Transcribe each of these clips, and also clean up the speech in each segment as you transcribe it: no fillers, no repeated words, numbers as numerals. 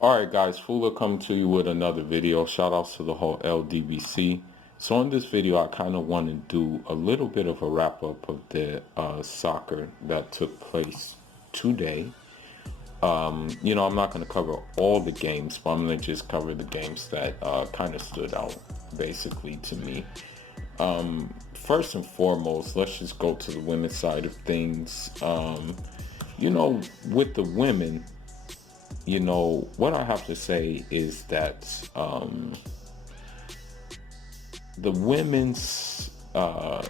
Alright guys, Fula coming to you with another video. Shout outs to the whole LDBC. So in this video I kind of want to do a little bit of a wrap up of the soccer that took place today. I'm not going to cover all the games, but I'm going to just cover the games that kind of stood out basically to me. First and foremost, let's just go to the women's side of things. With the women, what I have to say is that the women's, I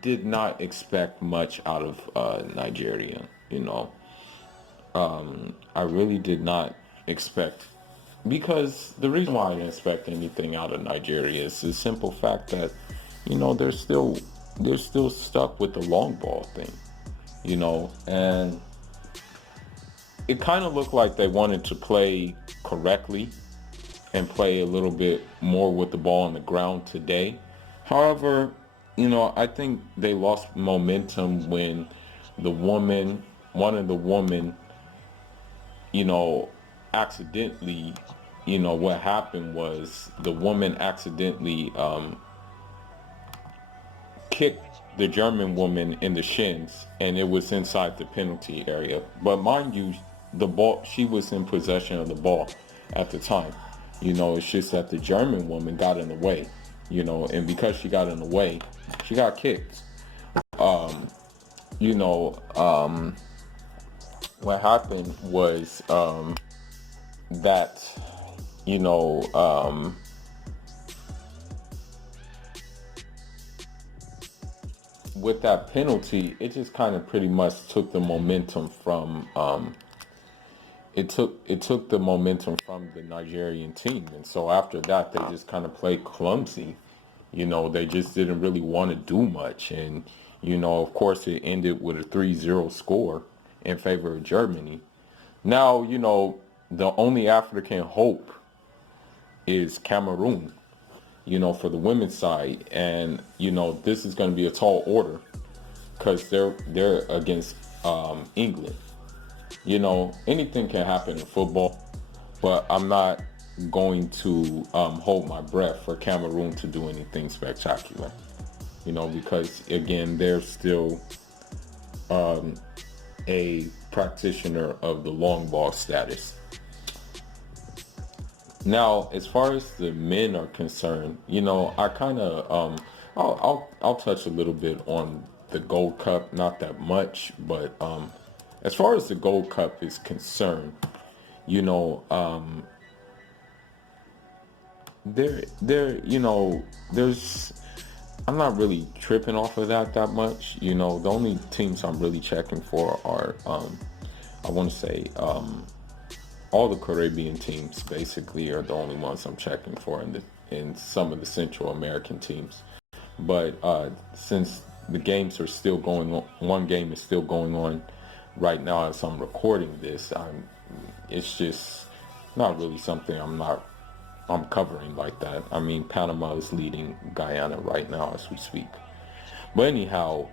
did not expect much out of Nigeria. I really did not expect, because the reason why I didn't expect anything out of Nigeria is the simple fact that, they're still stuck with the long ball thing, and it kind of looked like they wanted to play correctly and play a little bit more with the ball on the ground today. However, I think they lost momentum when one of the women, accidentally, what happened was the woman accidentally kicked the German woman in the shins, and it was inside the penalty area. But mind you, the ball, she was in possession of the ball at the time. It's just that the German woman got in the way, and because she got in the way, she got kicked. You know, um, what happened was that, you know, um, with that penalty, it just kind of pretty much took the momentum from it took the momentum from the Nigerian team, and so after that, they just kind of played clumsy. They just didn't really want to do much, and of course, it ended with a 3-0 score in favor of Germany. Now, the only African hope is Cameroon, for the women's side, and this is going to be a tall order because they're against England. Anything can happen in football, but I'm not going to hold my breath for Cameroon to do anything spectacular. Because again, they're still a practitioner of the long ball status. Now, as far as the men are concerned, I kind of I'll touch a little bit on the Gold Cup, not that much, but as far as the Gold Cup is concerned, you know, um, there's I'm not really tripping off of that much. The only teams I'm really checking for are I want to say all the Caribbean teams basically are the only ones I'm checking for, in some of the Central American teams. But since the games are still going on, one game is still going on right now as I'm recording this. It's just not really something I'm covering like that. I mean, Panama is leading Guyana right now as we speak. But anyhow,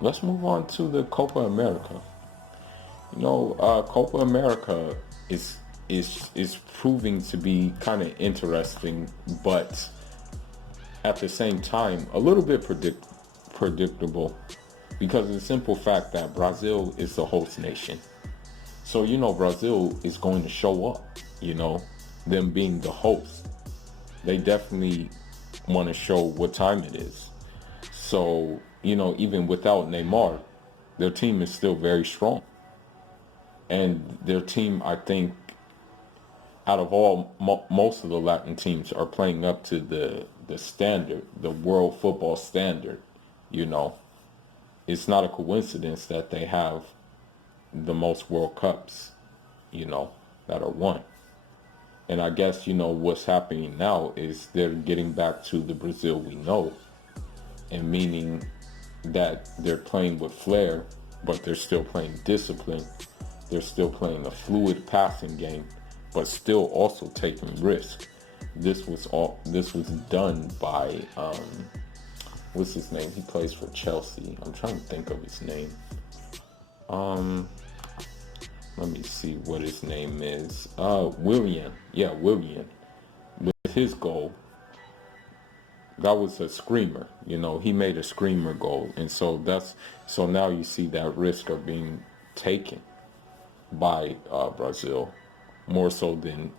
let's move on to the Copa America. Copa America is proving to be kind of interesting, but at the same time a little bit predictable, because of the simple fact that Brazil is the host nation. So Brazil is going to show up. Them being the host, they definitely want to show what time it is. So even without Neymar, their team is still very strong. And their team, I think, out of all most of the Latin teams, are playing up to the standard, the world football standard. You know, it's not a coincidence that they have the most World Cups, that are won. And I guess what's happening now is they're getting back to the Brazil we know, and meaning that they're playing with flair, but they're still playing discipline. They're still playing a fluid passing game, but still also taking risk. This was done by what's his name? He plays for Chelsea. I'm trying to think of his name. Um, let me see what his name is. Willian. Yeah, Willian. With his goal, that was a screamer. You know, he made a screamer goal, and so now you see that risk of being taken by Brazil more so than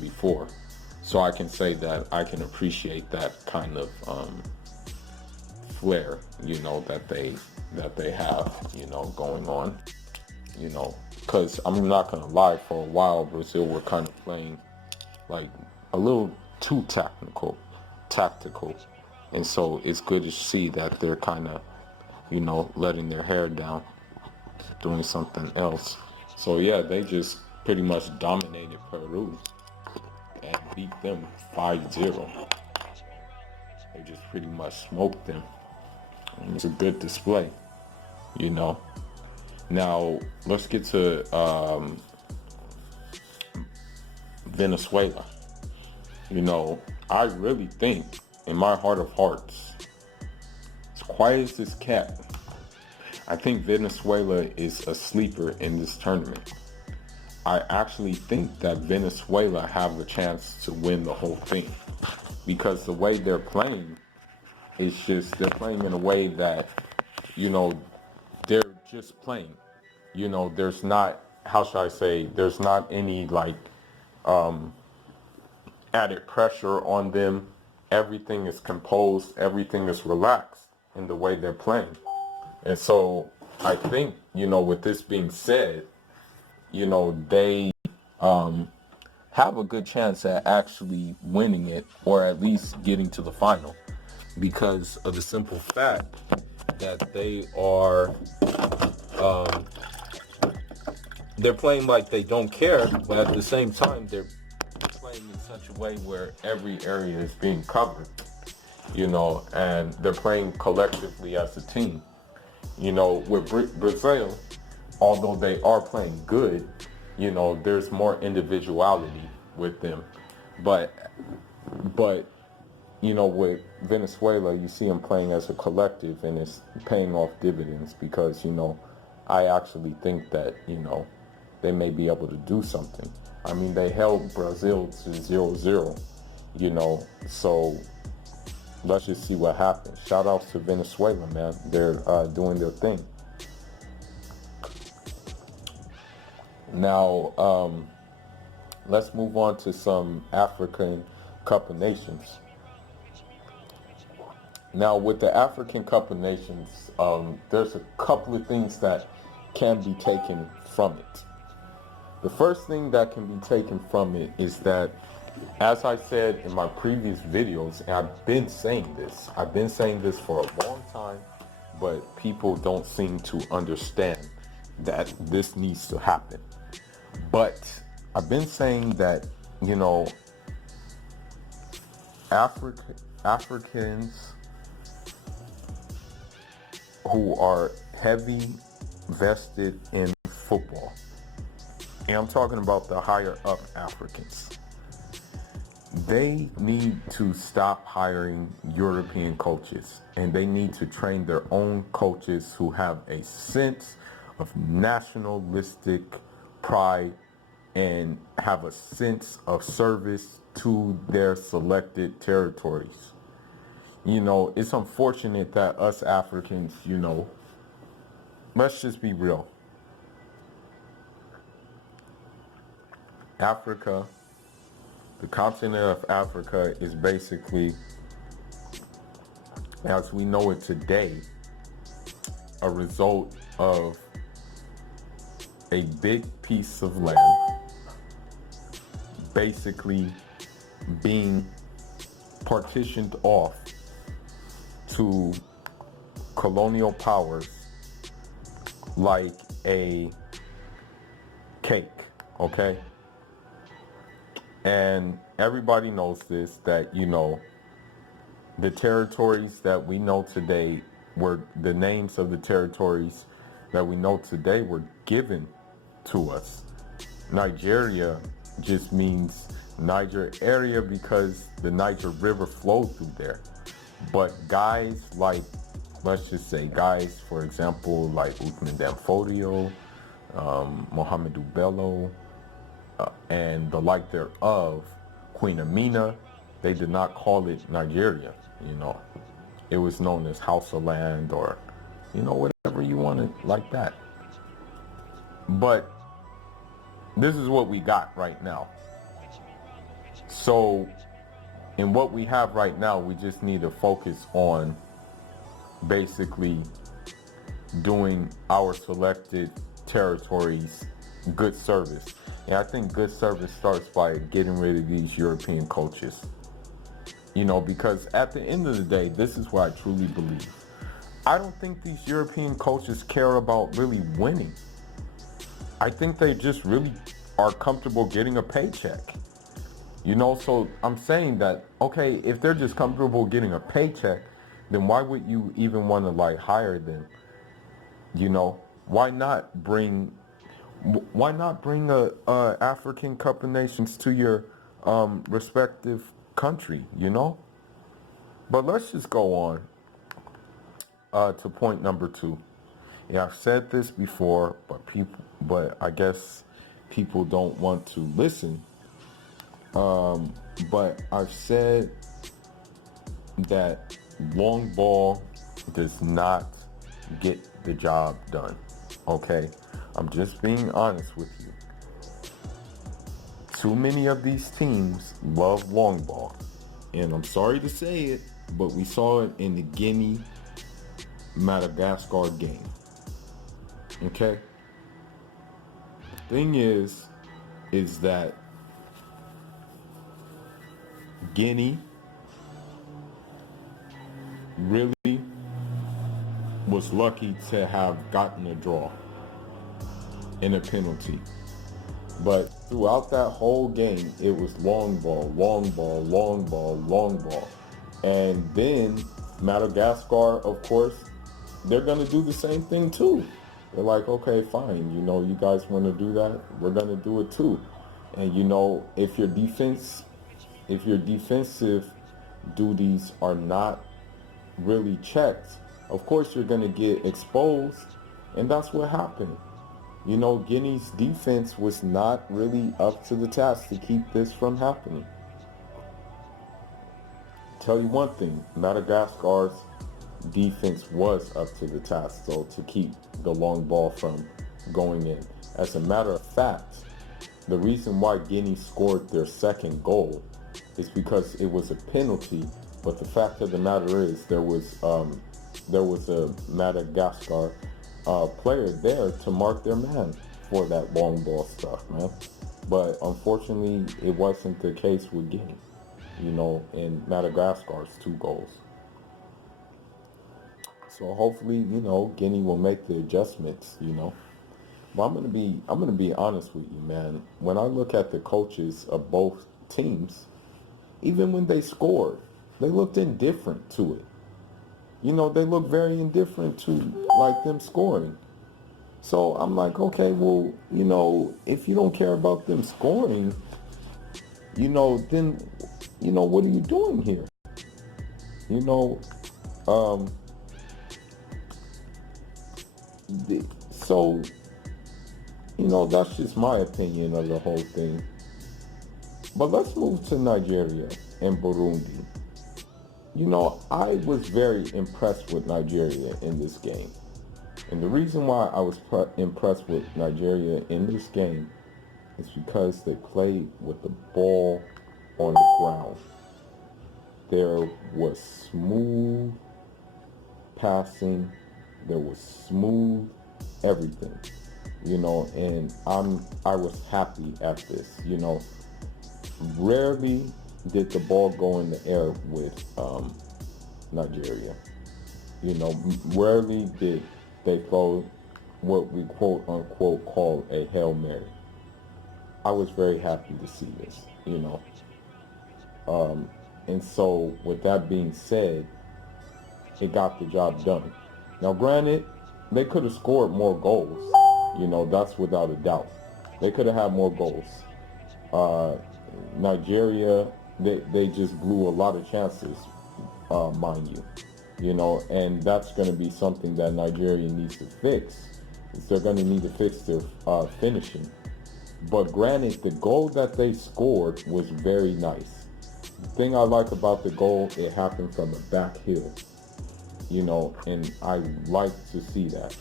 before. So I can say that I can appreciate that kind of flair, you know, that they have, you know, going on, you know, because I'm not gonna lie, for a while Brazil were kind of playing like a little too tactical, and so it's good to see that they're kind of, you know, letting their hair down, doing something else. So yeah, they just pretty much dominated Peru and beat them 5-0. They just pretty much smoked them. And it's a good display, you know. Now let's get to Venezuela. You know, I really think, in my heart of hearts, as quiet as it's kept, I think Venezuela is a sleeper in this tournament. I actually think that Venezuela have a chance to win the whole thing, because the way they're playing is just, they're playing in a way that, you know, they're just playing. You know, there's not, how should I say, there's not any like added pressure on them. Everything is composed, everything is relaxed in the way they're playing. And so I think, you know, with this being said, you know, they have a good chance at actually winning it, or at least getting to the final, because of the simple fact that they're playing like they don't care, but at the same time they're playing in such a way where every area is being covered, you know, and they're playing collectively as a team. You know, with Brazil, although they are playing good, you know, there's more individuality with them. But, you know, with Venezuela, you see them playing as a collective, and it's paying off dividends, because, you know, I actually think that, you know, they may be able to do something. I mean, they held Brazil to 0-0, you know, so let's just see what happens. Shout outs to Venezuela, man. They're doing their thing. Now, let's move on to some African Cup of Nations. Now, with the African Cup of Nations, there's a couple of things that can be taken from it. The first thing that can be taken from it is that, as I said in my previous videos, and I've been saying this for a long time, but people don't seem to understand that this needs to happen. But I've been saying that, you know, Africans who are heavy vested in football, and I'm talking about the higher up Africans, they need to stop hiring European coaches, and they need to train their own coaches who have a sense of nationalistic pride and have a sense of service to their selected territories. You know, it's unfortunate that us Africans, you know, let's just be real. Africa, the continent of Africa, is basically, as we know it today, a result of a big piece of land basically being partitioned off to colonial powers like a cake, okay? And everybody knows this, that, you know, the territories that we know today were, the names of the territories that we know today were given to us. Nigeria just means Niger area because the Niger River flowed through there. But guys like let's just say guys, for example, like Uthman Danfodio, Mohamedou Bello, and the like thereof, Queen Amina, they did not call it Nigeria. It was known as Hausa Land, or whatever you want it like that. But this is what we got right now. So in what we have right now, we just need to focus on basically doing our selected territories good service. And I think good service starts by getting rid of these European coaches. Because at the end of the day, this is what I truly believe. I don't think these European coaches care about really winning. I think they just really are comfortable getting a paycheck. So I'm saying that, okay, if they're just comfortable getting a paycheck, then why would you even want to hire them? Why not bring a African Cup of Nations to your respective country, But let's just go on to point number 2. Yeah, I've said this before, but I guess people don't want to listen. But I've said that long ball does not get the job done. Okay? I'm just being honest with you. Too many of these teams love long ball. And I'm sorry to say it, but we saw it in the Guinea-Madagascar game. Okay? Thing is that Guinea really was lucky to have gotten a draw in a penalty. But throughout that whole game, it was long ball, long ball, long ball, long ball. And then Madagascar, of course, they're going to do the same thing too. They're like, okay, fine, you guys want to do that? We're going to do it too. And if your defensive duties are not really checked, of course you're going to get exposed. And that's what happened. Guinea's defense was not really up to the task to keep this from happening. Tell you one thing, Madagascar's defense was up to the task, though, to keep the long ball from going in. As a matter of fact, the reason why Guinea scored their second goal is because it was a penalty, but the fact of the matter is there was a Madagascar player there to mark their man for that long ball stuff, man. But unfortunately, it wasn't the case with Guinea, in Madagascar's 2 goals. So hopefully, Guinea will make the adjustments, But I'm gonna be honest with you, man. When I look at the coaches of both teams, even when they scored, they looked indifferent to it. They look very indifferent to them scoring. So I'm like, okay, well, if you don't care about them scoring, then, what are you doing here? So, that's just my opinion of the whole thing. But let's move to Nigeria and Burundi. I was very impressed with Nigeria in this game. And the reason why I was impressed with Nigeria in this game is because they played with the ball on the ground. There was smooth passing. There was smooth everything. And I was happy at this. Rarely did the ball go in the air with Nigeria. Rarely did they throw what we quote unquote call a Hail Mary. I was very happy to see this, and so with that being said, it got the job done. Now granted, they could have scored more goals, that's without a doubt. They could have had more goals. Nigeria, they just blew a lot of chances, mind you. and that's going to be something that Nigeria needs to fix. They're going to need to fix their finishing. But granted, the goal that they scored was very nice. The thing I like about the goal, it happened from a back heel, and I like to see that,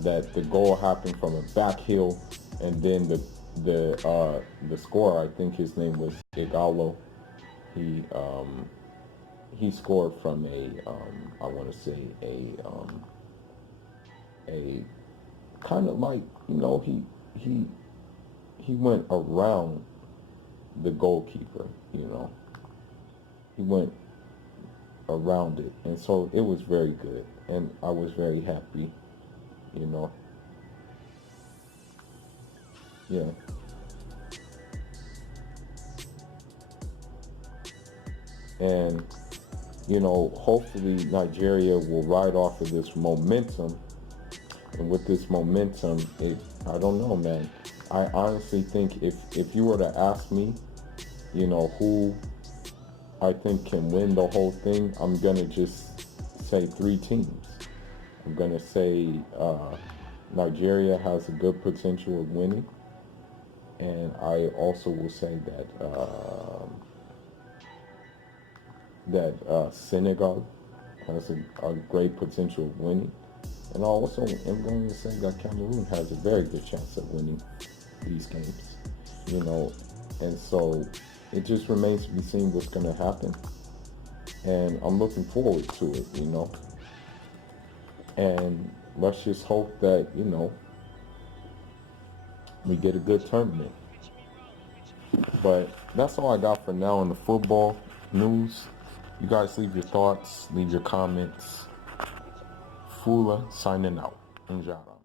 that the goal happened from a back heel, and then the scorer, I think his name was Igalo, he he scored from I want to say a kind of like, he he went around the goalkeeper, he went around it, and so it was very good, and I was very happy, you know yeah. And hopefully Nigeria will ride off of this momentum, and with this momentum, I don't know, man. I honestly think if you were to ask me, who I think can win the whole thing, I'm gonna just say three teams. I'm gonna say Nigeria has a good potential of winning, and I also will say that Senegal has a great potential of winning, and I also am going to say that Cameroon has a very good chance of winning these games. You know, and so it just remains to be seen what's going to happen, and I'm looking forward to it. And let's just hope that we get a good tournament. But that's all I got for now in the football news. You guys leave your thoughts, leave your comments. Fula signing out. Njara.